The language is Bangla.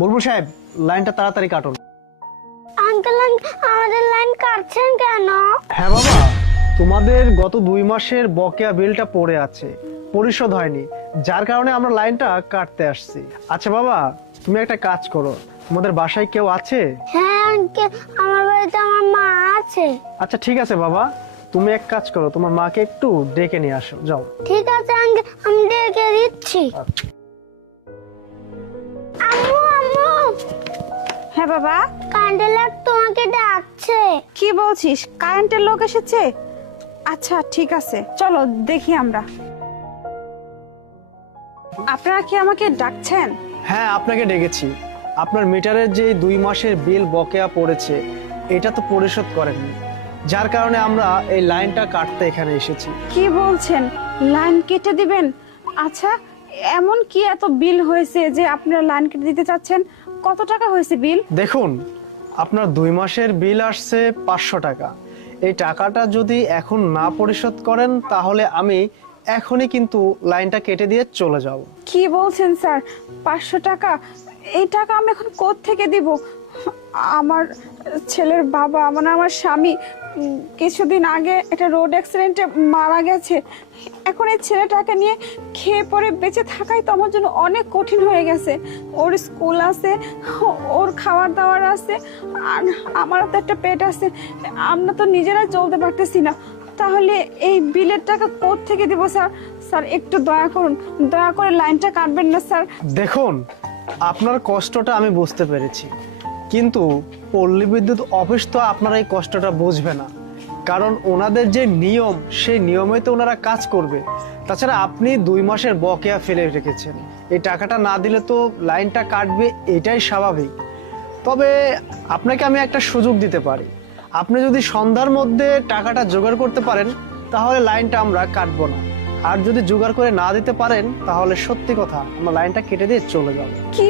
বুলবুল সাহেব, লাইনটা তাড়াতাড়ি কাটুন। আঙ্কেল আমাদের লাইন কাটছেন কেন? হ্যাঁ বাবা, তোমাদের গত 2 মাসের বকেয়া বিলটা পড়ে আছে, পরিশোধ হয়নি, যার কারণে আমরা লাইনটা কাটতে আসছি। আচ্ছা বাবা, তুমি একটা কাজ করো, তোমাদের বাসায় কেউ আছে? হ্যাঁ আঙ্কেল, আমার বাড়িতে আমার মা আছে। আচ্ছা ঠিক আছে বাবা, তুমি এক কাজ করো, তোমার মাকে একটু ডেকে নিয়ে আসো, যাও। ঠিক আছে আঙ্কেল, আমি ডেকে দিচ্ছি। আম্মু আম্মু, হ্যাঁ বাবা, কারেন্টের লোক তোমাকে ডাকছে। কি বলছিস? কারেন্টের লোক এসেছে? আচ্ছা ঠিক আছে, চলো দেখি আমরা। আপনারা কি আমাকে ডাকছেন? হ্যাঁ, আপনাকে ডেকেছি। আপনার মিটারের যে 2 মাসের বিল বকেয়া পড়েছে, এটা তো পরিশোধ করেননি, যার কারণে আমরা এই লাইনটা কাটতে এখানে এসেছি। কি বলছেন? লাইন কেটে দিবেন? আচ্ছা, এমন কি এত বিল হয়েছে যে আপনারা লাইন কেটে দিতে চাচ্ছেন? কত টাকা হয়েছে বিল? দেখুন, আপনার 2 মাসের বিল আসছে 500 টাকা। এই টাকাটা যদি এখন না পরিশোধ করেন, তাহলে আমি এখনই কিন্তু লাইনটা কেটে দিয়ে চলে যাব। কি বলছেন স্যার? 500 টাকা? এই টাকা আমি এখন কোথা থেকে দিব? আমার ছেলের বাবা মানে আমার স্বামী কিছুদিন আগে একটা রোড অ্যাক্সিডেন্টে মারা গেছে। এখন এই ছেলেটাকে নিয়ে খেয়ে পরে বেঁচে থাকাই তো আমার জন্য অনেক কঠিন হয়ে গেছে। ওর স্কুল আছে, ওর খাবার দাবার আছে, আর আমারও তো একটা পেট আছে। আমরা তো নিজেরা চলতে পারতেছি না। তাহলে এই বিলের টাকা কোথা থেকে দিব স্যার? স্যার একটু দয়া করুন, দয়া করে লাইনটা কাটবেন না স্যার। দেখুন, আপনার কষ্টটা আমি বুঝতে পেরেছি, কিন্তু পল্লী বিদ্যুৎ অফিস তো আপনার এই কষ্টটা বুঝবে না, কারণ ওনাদের যে নিয়ম, সেই নিয়মে তো ওনারা কাজ করবে। তাছাড়া আপনি 2 মাসের বকেয়া ফেলে রেখেছেন, এই টাকাটা না দিলে তো লাইনটা কাটবে, এটাই স্বাভাবিক। তবে আপনাকে আমি একটা সুযোগ দিতে পারি, আপনি যদি সন্ধ্যার মধ্যে টাকাটা জোগাড় করতে পারেন, তাহলে লাইনটা আমরা কাটবো না। আর যদি জোগাড় করে না দিতে পারেন, তাহলে সত্যি কথা আমরা লাইনটা কেটে দিয়ে চলে যাব। কি